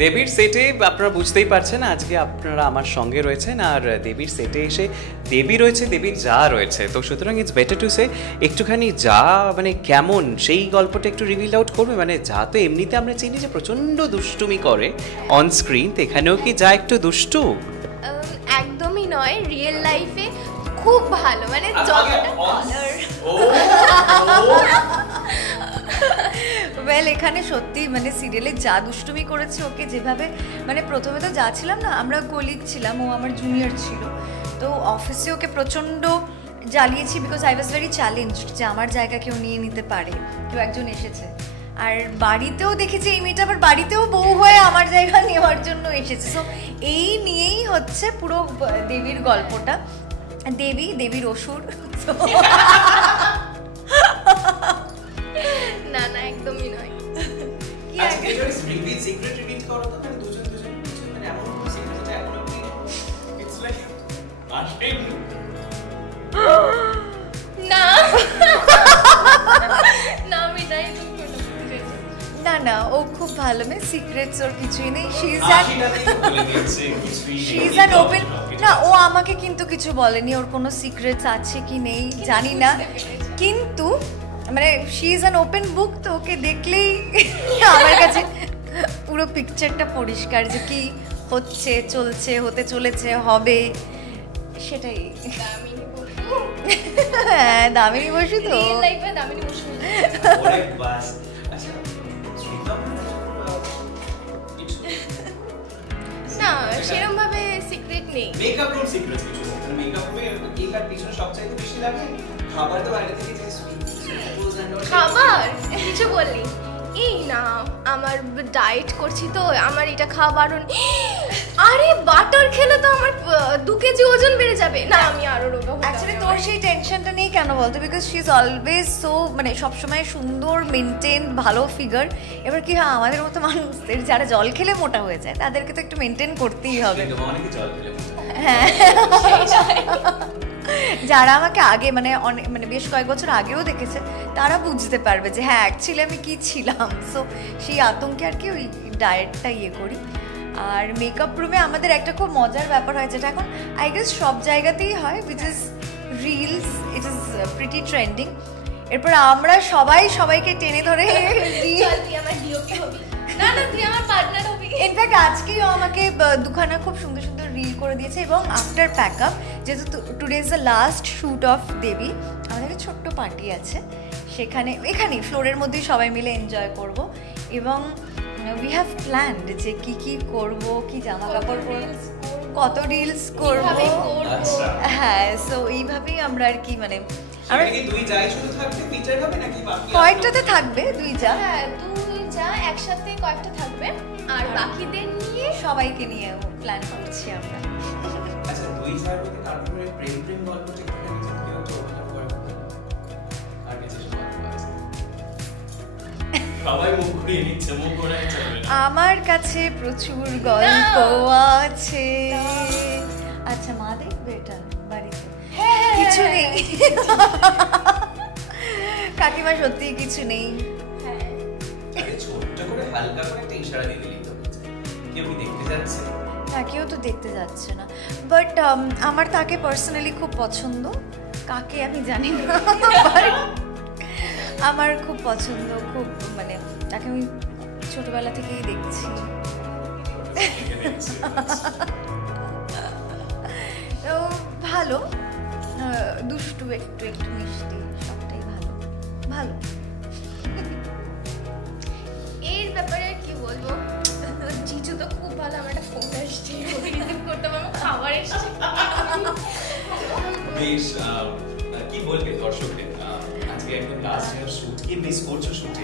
দেবীর সেটে আপনারা বুঝতেই পারছেন আজকে আপনারা আমার সঙ্গে রয়েছেন, আর দেবীর সেটে এসে দেবী রয়েছে, দেবীর যা রয়েছে, তো সুতরাং ইটস বেটার টু সে একটুখানি যা মানে কেমন সেই গল্পটা একটু রিভিল আউট করবে। মানে যা তো এমনিতে আমরা চিনি যে প্রচণ্ড দুষ্টুমি করে অন স্ক্রিন, তো এখানেও কি যা একটু দুষ্টু? একদমই নয়, রিয়েল লাইফে খুব ভালো, মানে যতটা ওয়েল এখানে সত্যি মানে সিরিয়ালে যা দুষ্টুমি করেছে ওকে যেভাবে, মানে প্রথমে তো যা ছিলাম না, আমরা কলিগ ছিলাম, ও আমার জুনিয়র ছিল, তো অফিসে ওকে প্রচণ্ড জ্বালিয়েছি because I was very challenged যে আমার জায়গা কেউ নিয়ে নিতে পারে, কেউ একজন এসেছে। আর বাড়িতেও দেখেছি এই মেয়েটা আবার বাড়িতেও বউ হয়ে আমার জায়গা নেওয়ার জন্য এসেছে। সো এই নিয়েই হচ্ছে পুরো দেবীর গল্পটা, দেবীর অসুর। না না একদমই নয়। কি আজকে যদি সিক্রেট রিভিল করো তো মানে দুজন মানে এমন কোনো সিক্রেট যেটা এখন আপনি ইটস লাইক আসেন না না আমি তাই না না, ও খুব ভালো মেয়ে, সিক্রেটস ওর কিছুই নেই। শি ইজ অ্যান ওপেন, না ও আমাকে কিন্তু কিছু বলেনি ওর কোনো সিক্রেটস আছে কি নেই জানি না, কিন্তু মানে she is an open book, তো ওকে দেখলেই আমার কাছে পুরো পিকচারটা পরিষ্কার যে কি হচ্ছে, চলছে, হতে চলেছে, হবে, সেটাই। হ্যাঁ দামিনী বসু তো দামিনী বসু না সেরকম ভাবে সিক্রেট নেই। মেকআপ রুম সিক্রেট কিছু নেই, মেকআপ রুমে এইবার পিছনে সবচেয়ে বেশি লাগে খাবার, তো বাইরে থেকে যে খাবার কিছু বললি এই না, আমার ডায়েট করছি তো আমার এটা খাওয়া বারণ। আরে বাটার খেলে তো আমার 2 কেজি ওজন বেড়ে যাবে, না আমি আরো রোগা হয়ে অ্যাকচুয়ালি তোর সেই টেনশনটা নেই কেন বলতো, because she is always so মানে সবসময় সুন্দর মেনটেন, ভালো ফিগার। এবার কি হয় আমাদের মতো মানুষদের যারা জল খেলে মোটা হয়ে যায় তাদেরকে তো একটু মেনটেন করতেই হবে। হ্যাঁ যারা আমাকে আগে মানে অনেক মানে বেশ কয়েক বছর আগেও দেখেছে তারা বুঝতে পারবে যে হ্যাঁ অ্যাকচুয়ালি আমি কি ছিলাম। সো সেই আতঙ্কে আর কি ওই ডায়েটটা করি। আর মেকআপ রুমে আমাদের একটা খুব মজার ব্যাপার হয় যেটা এখন আই গেস সব জায়গাতেই হয়, which is reels, it is pretty trending. এরপর আমরা সবাইকে টেনে ধরে ইনফ্যাক্ট আজকেও আমাকে দুখানা খুব সুন্দর সুন্দর রিল করে দিয়েছে। এবং আফটার প্যাক আপ, যেহেতু today is the last shoot of Devi, আমাদের ছোট্ট পার্টি আছে সেখানে, এখানেই ফ্লোরের মধ্যেই সবাই মিলে এনজয় করব। এবং উই হ্যাভ প্ল্যান্ড যে কি করব, কি জামা কাপড় পরব, কত রিলস করব। হ্যাঁ সো এইভাবেই আমরা আর কি মানে কয়েকটাতে থাকবে, 2 যা, হ্যাঁ 2 যা একসাথে কয়েকটা থাকবে, আর বাকিদের নিয়ে সবাইকে নিয়ে প্ল্যান করছি আমরা। আচ্ছা 2 যার মধ্যে তারপরে প্রেম গল্পটা একটু কেউ তো অভিনয় করে আর কিছু গল্প আছে সবাই মুখ ঘুরিয়ে নিচ্ছে, মুখ ঘোরায় চলবে না। আমার কাছে প্রচুর গল্প আছে। আচ্ছা মা দেখবে এটা বাড়িতে? কিছু নেই কাকিমা, সত্যি কিছু নেই। ছোট্ট করে হালকা করে একটা ইশারা দিয়ে দিলেই তো কেউ কি দেখতে যাচ্ছে না, কেউ তো দেখতে যাচ্ছে না, বাট আমার তাকে পার্সোনালি খুব পছন্দ। কাকে আমি জানি না, আমার খুব পছন্দ, খুব মানে তাকে আমি ছোটবেলা থেকেই দেখছি। তো ভালো, দুষ্টু, একটু মিষ্টি, সবটাই ভালো। এর ব্যাপারে কি বলবো, জিজু তো খুব ভালো। আমার একটা ফোন আসছে, রিসিভ করতে পারবো, খাবার এসছে। বেশ, কি বলবে দর্শকদের আজকে একদম লাস্ট ইয়ার শুট, কি মিস করছো শুটে?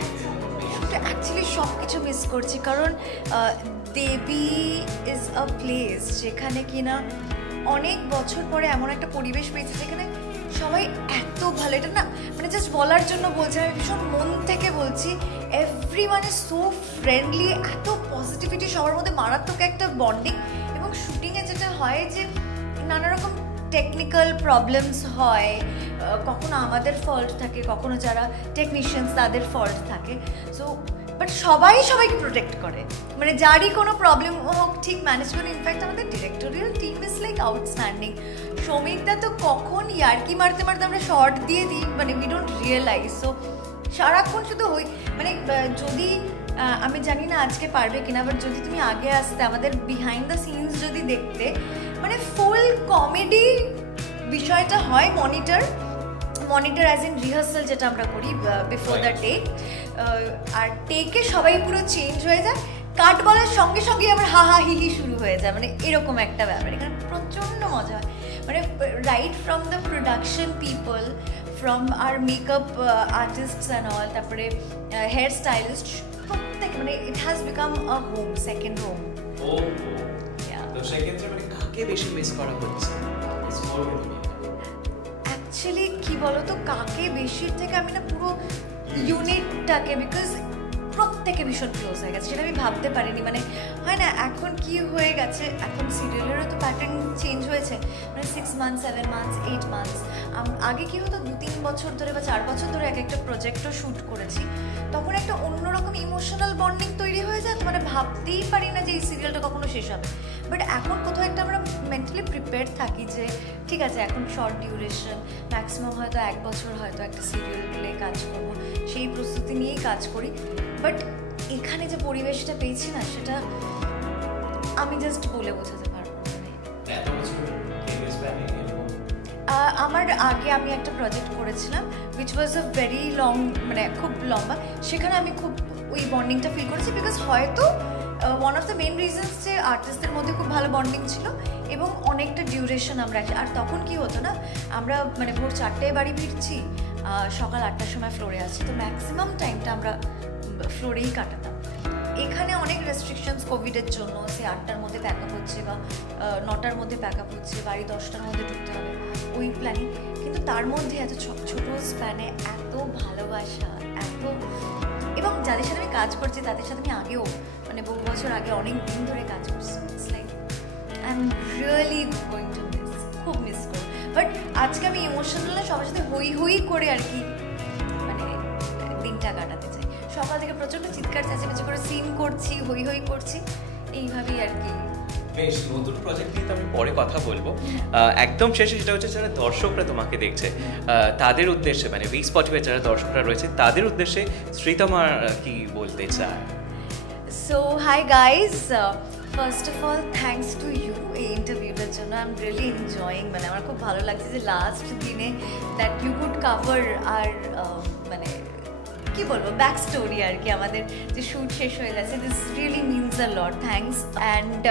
অ্যাকচুয়ালি সব কিছু মিস করছি, কারণ দেবী ইজ আ প্লেস যেখানে কিনা অনেক বছর পরে এমন একটা পরিবেশ পেয়েছে যেখানে সবাই এত ভালো, এটা না মানে জাস্ট বলার জন্য বলছি, আমি ভীষণ মন থেকে বলছি, এভরিওয়ান ইজ সো ফ্রেন্ডলি, এত পজিটিভিটি, সবার মধ্যে মারাত্মক একটা বন্ডিং। এবং শুটিংয়ে যেটা হয় যে নানা রকম টেকনিক্যাল প্রবলেমস হয়, কখনো আমাদের ফল্ট থাকে, কখনো যারা টেকনিশিয়ানস তাদের ফল্ট থাকে। সো বাট সবাই সবাইকে প্রোটেক্ট করে, মানে যারই কোনো প্রবলেম হোক ঠিক ম্যানেজ করে। ইনফ্যাক্ট আমাদের directorial team is like outstanding. সৌমিকদা তো কখন ইয়ার্কি মারতে মারতে আমরা শর্ট দিয়ে দিই, মানে উই ডোন্ট রিয়েলাইজ। সো সারাক্ষণ শুধু মানে যদি আমি জানি না আজকে পারবে কিনা, বাট যদি তুমি আগে আসতে আমাদের বিহাইন্ড দ্য সিনস যদি দেখতে, মানে ফুল কমেডি বিষয়টা হয়। মনিটর অ্যাজ ইন রিহার্সাল যেটা আমরা করি বিফোর দ্য টেক, আর টেকে সবাই পুরো চেঞ্জ হয়ে যায়, কাট বলার সঙ্গে সঙ্গে আবার হা হা হি হি শুরু হয়ে যায়, মানে এরকম একটা ব্যাপার। এখানে প্রচণ্ড মজা হয়, মানে right from the production people, from আর মেকআপ আর্টিস্টস অ্যান্ড অল, তারপরে হেয়ার স্টাইলিস্ট, প্রত্যেক মানে it has become a home, second home. তো সেক্ষেত্রে মানে কাকে বেশি মিস করা হচ্ছে? অ্যাকচুয়ালি কি বলতো, কাকে বেশির থেকে আমি না পুরো ইউনিটটাকে, বিকজ প্রত্যেকে ভীষণ ক্লোজ হয়ে গেছে, সেটা আমি ভাবতে পারিনি। মানে হয় না, এখন কি হয়ে গেছে, এখন সিরিয়ালেরও তো প্যাটার্ন চেঞ্জ হয়েছে, মানে 6 months 7 months 8 months। আগে কি হতো 2-3 বছর ধরে বা 4 বছর ধরে এক একটা প্রজেক্টও শ্যুট করেছি, তখন একটা অন্যরকম ইমোশনাল বন্ডিং তৈরি হয়ে যায়, মানে ভাবতেই পারি না যে এই সিরিয়ালটা কখনো শেষ হবে। বাট এখন কোথাও একটা আমরা মেন্টালি প্রিপেয়ার থাকি যে ঠিক আছে এখন শর্ট ডিউরেশন, ম্যাক্সিমাম হয়তো 1 বছর হয়তো একটা সিরিয়ালে কাজ করবো, সেই প্রস্তুতি নিয়েই কাজ করি। বাট এখানে যে পরিবেশটা পেয়েছি না, সেটা আমি জাস্ট বলে বোঝাতে পারবো না। আমার আগে আমি একটা প্রজেক্ট করেছিলাম which was a very long, মানে খুব লম্বা, সেখানে আমি খুব ওই বন্ডিংটা ফিল করেছি, বিকজ হয়তো one of the main reasons যে আর্টিস্টদের মধ্যে খুব ভালো বন্ডিং ছিল এবং অনেকটা ডিউরেশন আমরা। আর তখন কি হতো না, আমরা মানে ভোর 4টায় বাড়ি ফিরছি, সকাল 8টার সময় ফ্লোরে আসছি, তো ম্যাক্সিমাম টাইমটা আমরা ফ্লোরেই কাটাতাম। এখানে অনেক রেস্ট্রিকশনস কোভিডের জন্য, সে 8টার মধ্যে প্যাক আপ হচ্ছে বা 9টার মধ্যে প্যাক আপ হচ্ছে, বাড়ি 10টার মধ্যে ঢুকতে হবে, ওই প্ল্যানিং। কিন্তু তার মধ্যে এত ছোটো স্প্যানে এত ভালোবাসা, এত, এবং যাদের সাথে আমি কাজ করছি তাদের সাথে আমি আগেও মানে বহু বছর আগে অনেক দিন ধরে কাজ করছি। It's like I am really going to miss, খুব মিস করি। বাট আজকে আমি ইমোশনাল সবার সাথে হই হই করে আর কি মানে দিনটা কাটাতে চাই। সকাল থেকে প্রচণ্ড চিৎকার চেঁচামেচি করে সিন করছি, হই হই করছি, এইভাবেই আর কি। বেশ, নতুন প্রজেক্ট নিয়ে তো আমি পরে কথা বলবো। একদম শেষে যেটা হচ্ছে, যারা দর্শকরা তোমাকে দেখছে তাদের উদ্দেশ্যে, মানে উই স্পটিফাই যারা দর্শকরা রয়েছে তাদের উদ্দেশ্যে শ্রীতমা কি বলতে চায়? So hi guys, first of all thanks to you এই ইন্টারভিউটার জন্য। আই এম রিয়েলি এনজয়িং, মানে আমার খুব ভালো লাগছে যে লাস্ট দিনে দ্যাট ইউ কুড কাভার আর মানে কি বলবো ব্যাক স্টোরি আর কি, আমাদের যে শ্যুট শেষ হয়ে গেছে। This really means a lot, thanks. And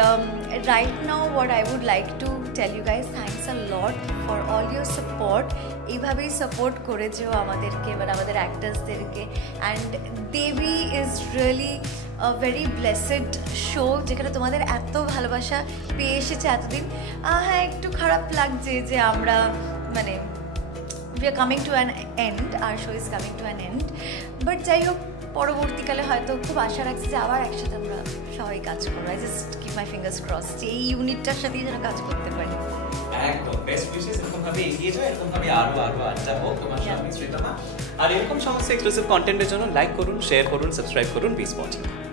right now what I would like to tell you guys, thanks a lot for all your support. এইভাবেই সাপোর্ট করেছো আমাদেরকে, মানে আমাদের অ্যাক্টার্সদেরকে। And Devi is really a very blessed show, যেখানে তোমাদের এত ভালোবাসা পেয়ে এসেছে এতদিন। হ্যাঁ, একটু খারাপ লাগছে যে আমরা মানে we are coming to an end, our show is coming to an end, but যাই হোক পরবর্তীকালে হয়তো খুব আশা রাখছি যে আবার একসাথে আমরা সবাই কাজ করবো। I just keep my fingers cross যে এই ইউনিটটার সাথেই যেন কাজ করতে পারি। একদম বেস্ট উইশেস, এরকমভাবে এগিয়ে যাও, এরকমভাবে আরো আড্ডা হোক তোমার সাথে শ্রীতমা। আর এরকম সমস্ত এক্সক্লুসিভ কন্টেন্টের জন্য লাইক করুন, শেয়ার করুন, সাবস্ক্রাইব করুন উই স্পটিফাই।